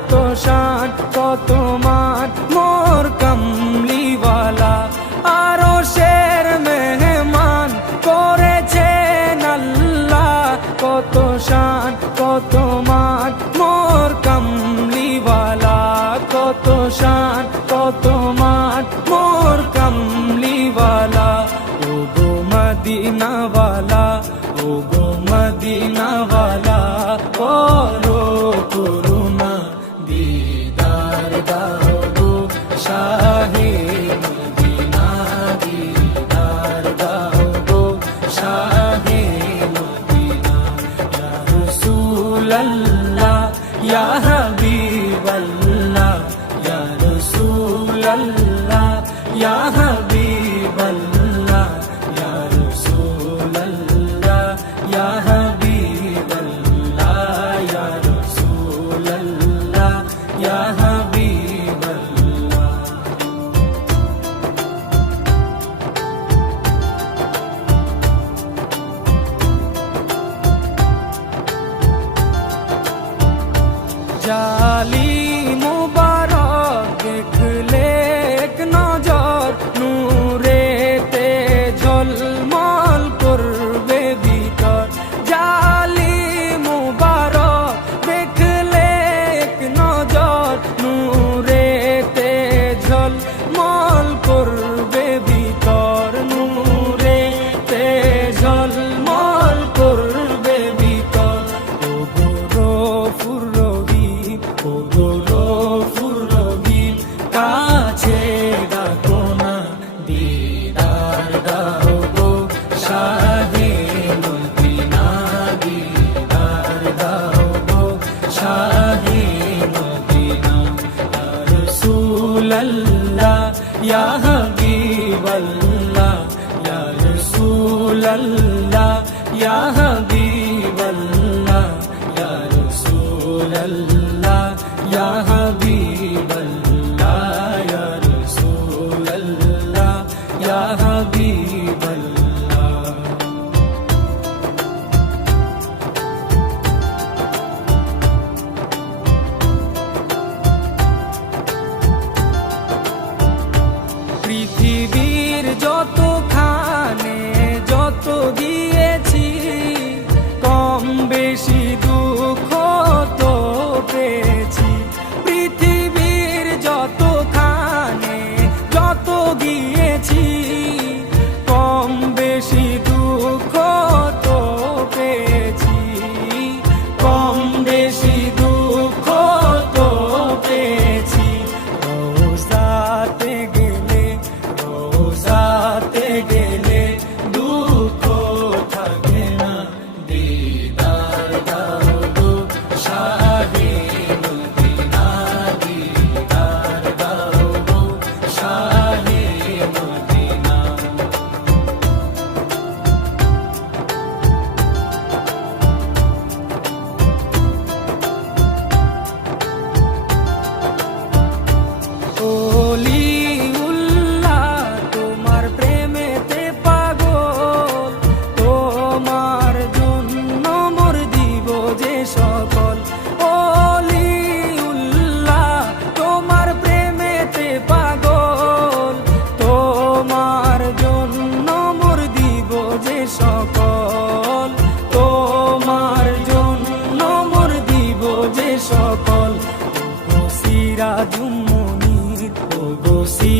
কত শান কত মা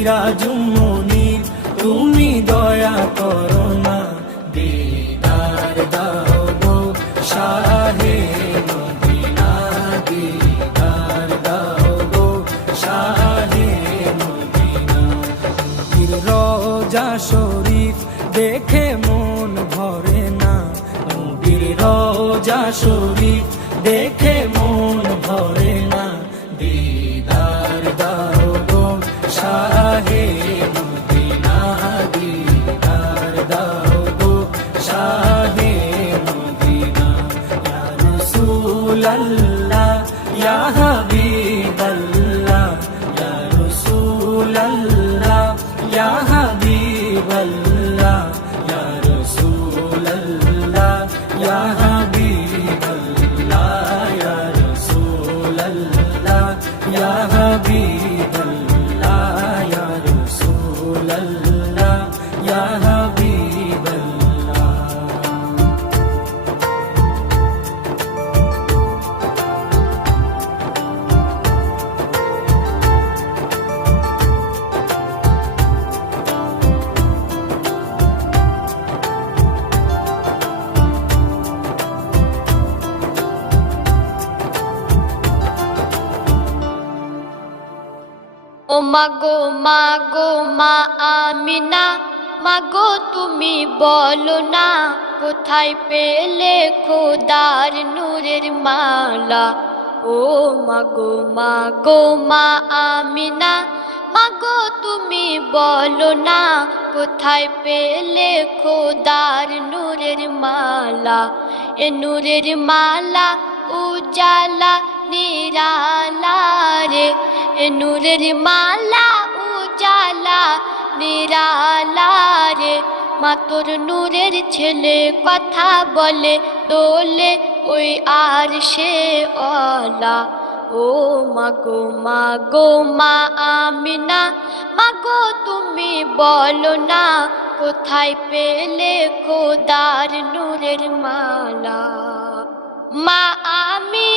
সিরাজুমনির ও তুমি দয়া করো না। দিদার দাও গো শাহে মদিনা, দিদার দাও গো শাহে মদিনা। রোজা শরীফ দেখে মন ভরে না। রোজা শরীফ দেখে মন ভরে না। শাহে মদিনা ইয়া মাগো মাগো মা আমিনা। মাগো, তুমি বলো না, কোথায় পেলে খোদার নূরের মালা? ও মাগো মাগো, মা আমিনা। মাগো, তুমি বলো না, কোথায় পেলে খোদার নূরের মালা? এ নূরের মালা উজালা, নিরালা রে। এ নূরের মালা উজালা নিরালা রে মাতর নূরের ছেলে কথা বলে দোলে ওই আর সে অলা ও মাগো মাগো মা আমিনা মাগো তুমি বলো না কোথায় পেলে খোদার নূরের মালা মা আমিনা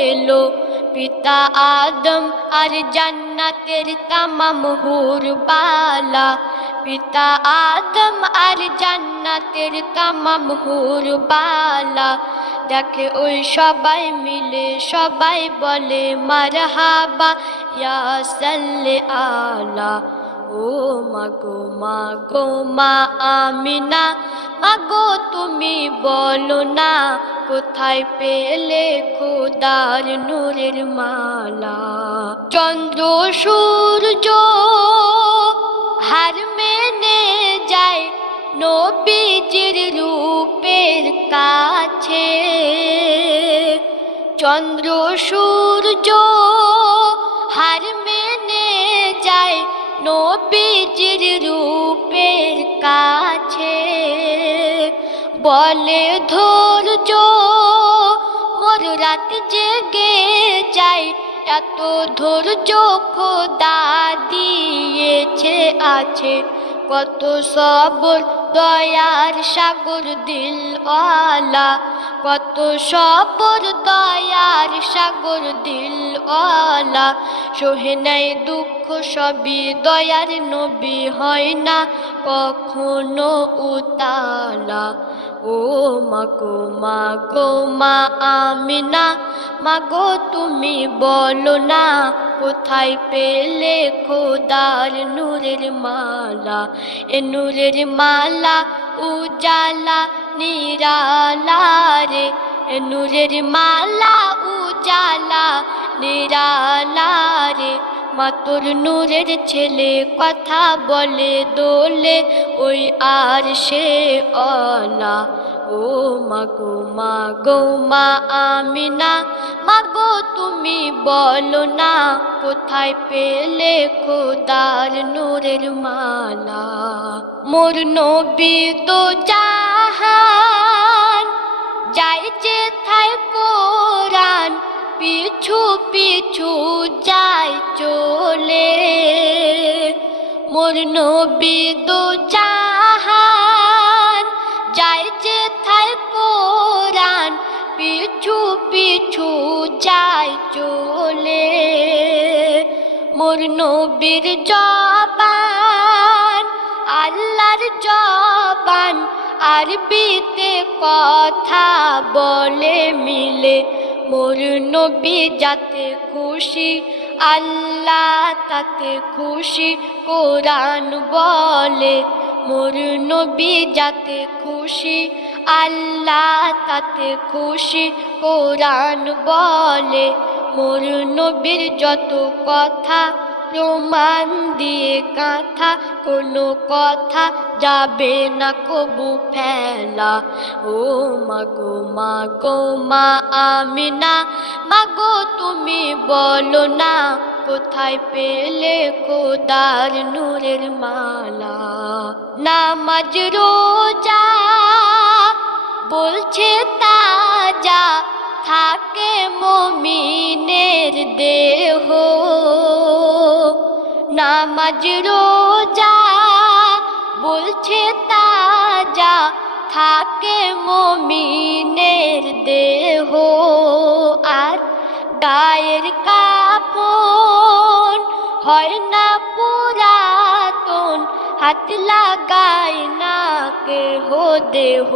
পেল। পিতা আদম আর জান্নাতের তামাম হুর বালা পিতা আদম আর জান্নাতের তামাম হুর বালা দেখে, ওই সবাই মিলে সবাই বলে, মারহাবা ইয়া সাল্লে আলা। ও মাগো মাগো মা আমিনা। মাগো তুমি বলো না, কোথায় পেলে খোদার নূরের মালা? চন্দ্র, সূর্য হার মেনে যায় নবীজির রূপের কাছে। চন্দ্র, সূর্য নবীজির রূপের কাছে বলে, ধৈর্য, মোর রাত জেগে যাই। এত ধৈর্য খোদা দিয়েছে আছে। কত সবর দয়ার সাগর দিলওয়ালা, কত সবর দয়ার সাগর দিলওয়ালা। সহে নাই দুঃখ, সবই দয়ার নবী হয় না কখনো উতালা। ও মাগো মাগো মা আমি আমিনা মাগো তুমি বলো না, কোথায় পেলে খোদার নূরের মালা? এ নূরের মালা উজালা নিরালা রে নূরের মালা উজালা নিরালা রে মাতর নূরের ছেলে কথা বলে দোলে, ওই আর সে অলা। ও মাগো মাগো মা আমিনা মাগো তুমি বলো না, কোথায় পেলে খোদার নূরের মালা? মোর নবী তো জাহান যাই যে থাই কোরআন পিছু পিছু যাই চলে। মোর নবী দো জাহান যাই যে থাই কোরআন পিছু পিছু যাই চলে। মোর নবীর আরবিতে কথা বলে মিলে, মোর নবী যাতে খুশি, আল্লাহ তাতে খুশি, কোরআন বলে। মোর নবী যাতে খুশি, আল্লাহ তাতে খুশি, কোরআন বলে। মোর নবীর যত কথা প্রমাণ দিয়ে কাঁথা, কোনো কথা যাবে না কবু ফেলা। ও মাগো মাগো মা আমিনা মাগো তুমি বলো না, কোথায় পেলে খোদার নূরের মালা? নামাজ রোজা, বলছে তাজা থাকে মমিনের দেহ। নামাজ রোজা বলছে তাজা থাকে মমিনের দেহ। আর গায়ের কাপড় হয় না পুরাতন, হাত লাগায় না কেহ দেহ।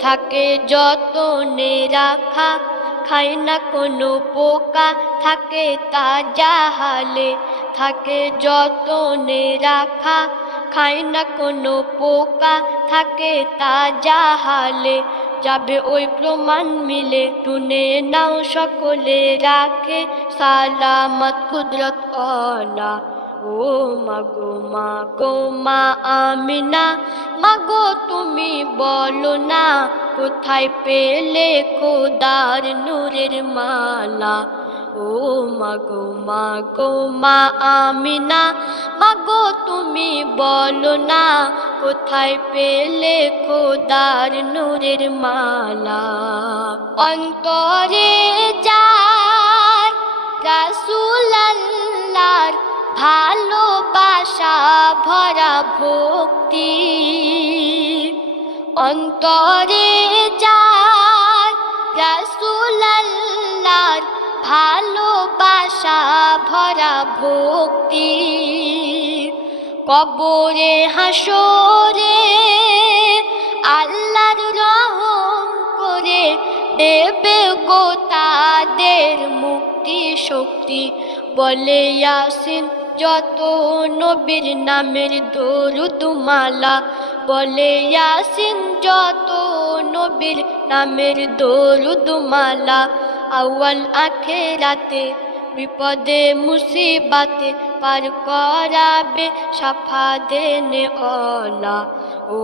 থাকে যতনে রাখা খায় না কোনো পোকা, থাকে তাজা হালে থাকে যতনে রাখা, খায় না কোনো পোকা, থাকে তাজা হালে যাবে ওই প্রমাণ মিলে, টুনে নাও সকলে রাখে, সালামত কুদরত অলা। ও মাগো মাগো, মা আমিনা। মাগো, তুমি বলো না, কোথায় পেলে খোদার নূরের মালা? ও মাগো মাগো, মা আমিনা। মাগো, তুমি বলো না, কোথায় পেলে খোদার নূরের মালা? অন্তরে ভালোবাসা, ভরা ভক্তি। অন্তরে যার রাসুল আল্লাহর ভালোবাসা, ভরা ভক্তি। কবরে, হাসরে আল্লাহর রহম করে দেবে গো তাদের মুক্তি শক্তি। বলে ইয়াসিন যত নবীর নামের দরুদমালা বলে ইয়াসিন যত নবীর নামের দরুদমালা আউয়াল আখেরাতে বিপদে, মুসিবাতে পার করাবে, সাফা দেনে অলা। ও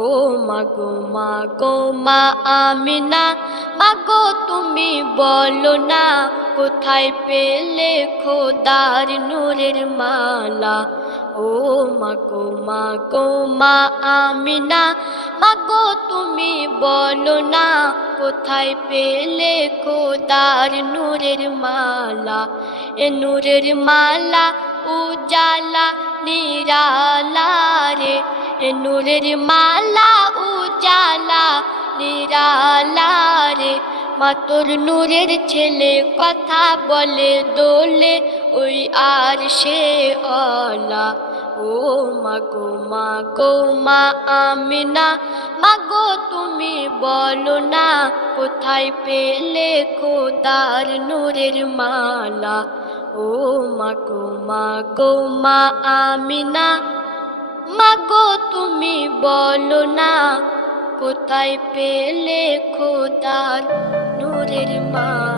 মাগো মাগো মা আমিনা। মাগো তুমি বলো না, কোথায় পেলে খোদার নূরের মালা? ও মাগো মাগো মা আমিনা। মাগো তুমি বলো না কোথায় পেলে খোদার নূরের মালা? এ নূরের মালা উজালা নিরালা রে। এ নূরের মালা উজালা নিরালা রে। মাতর নূরের ছেলে কথা বলে দোলে, ওই আর সে অলা। ও মাগো মাগো, মা আমিনা। মাগো, তুমি বলো না, কোথায় পেলে খোদার নূরের মালা? ও মাগো মাগো, মা আমিনা। মাগো, তুমি বলো না, কোথায় পেলে খোদার নূরের মালা?